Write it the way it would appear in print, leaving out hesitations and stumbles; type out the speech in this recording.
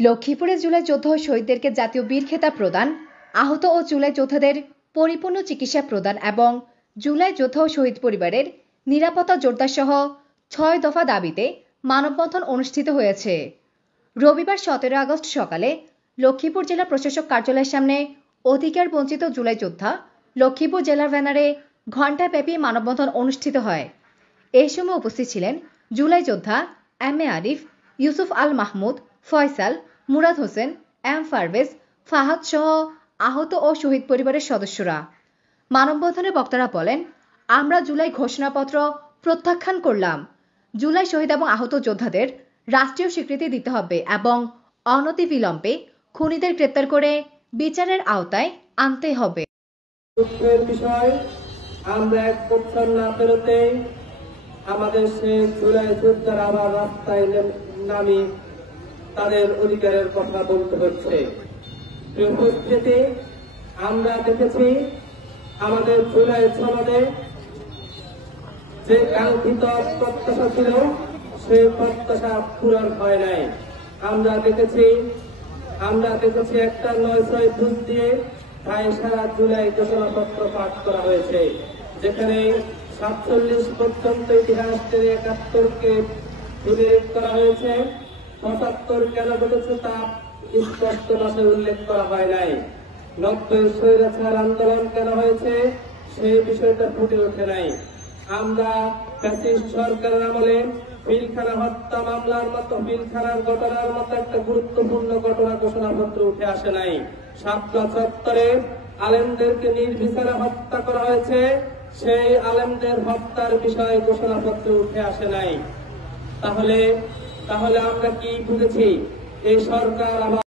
লক্ষ্মীপুরে জুলাই যোদ্ধা ও শহীদদেরকে জাতীয় বীর খেতাব প্রদান, আহত ও জুলাই যোদ্ধাদের পরিপূর্ণ চিকিৎসা প্রদান এবং জুলাই যোদ্ধা ও শহীদ পরিবারের নিরাপত্তা জোরদার সহ ৬ দফা দাবিতে মানববন্ধন অনুষ্ঠিত হয়েছে। রবিবার ১৭ আগস্ট সকালে লক্ষ্মীপুর জেলা প্রশাসক কার্যালয়ের সামনে অধিকার বঞ্চিত জুলাই যোদ্ধা লক্ষ্মীপুর জেলার ব্যানারে ঘণ্টাব্যাপী মানববন্ধন অনুষ্ঠিত হয়। এই সময় উপস্থিত ছিলেন জুলাই যোদ্ধা M A Arif, Yusuf Al Mahmud, Faisal, Murad Hossain, M Parvez, Fahad সহ আহত ও শহীদ পরিবারের সদস্যরা। মানববন্ধনে বক্তারা বলেন, আমরা জুলাই ঘোষণাপত্র প্রত্যাখ্যান করলাম। জুলাই শহীদ এবং আহত যোদ্ধাদের রাষ্ট্রীয় স্বীকৃতি দিতে হবে এবং অনতিবিলম্বে খুনিদের গ্রেপ্তার করে বিচারের আওতায় আনতে হবে। আমরা এক বছর না পেরোতেই আমাদের সেই জুলাই যোদ্ধারা আবার রাস্তায় নামি তাদের অধিকারের কথা বলতে হচ্ছে। উপস্থিতি আমরা দেখেছি আমাদের জুলাই সমাজে যে কাঙ্ক্ষিত প্রত্যাশা ছিল সেই প্রত্যাশা পূরণ হয় নাই। আমরা দেখেছি একটা ৯০০ ভোট দিয়ে প্রায় সারা জুলাই ঘোষণাপত্র পাঠ করা হয়েছে, যেখানে ৪৭ পর্যন্ত ইতিহাস থেকে ৭১কে উল্লেখ করা হয়েছে। ৭৫ কেন ঘটেছে তা স্পষ্ট ভাবে উল্লেখ করা হয় নাই। ৯০ স্বৈরাচার আন্দোলন কেন হয়েছে সেই বিষয়টা ফুটে ওঠে নাই। আমরা ফ্যাসিস্ট সরকারের আমলে পিলখানা হত্যা মামলার মতো, পিলখানার ঘটনার মতো একটা গুরুত্বপূর্ণ ঘটনা ঘোষণাপত্র উঠে আসে নাই। শাপলা চত্বরে আলেমদেরকে নির্বিচারে হত্যা করা হয়েছে, সেই আলেমদের হত্যার বিষয়ে ঘোষণাপত্র উঠে আসে নাই। তাহলে আমরা কি বুঝেছি? এই সরকার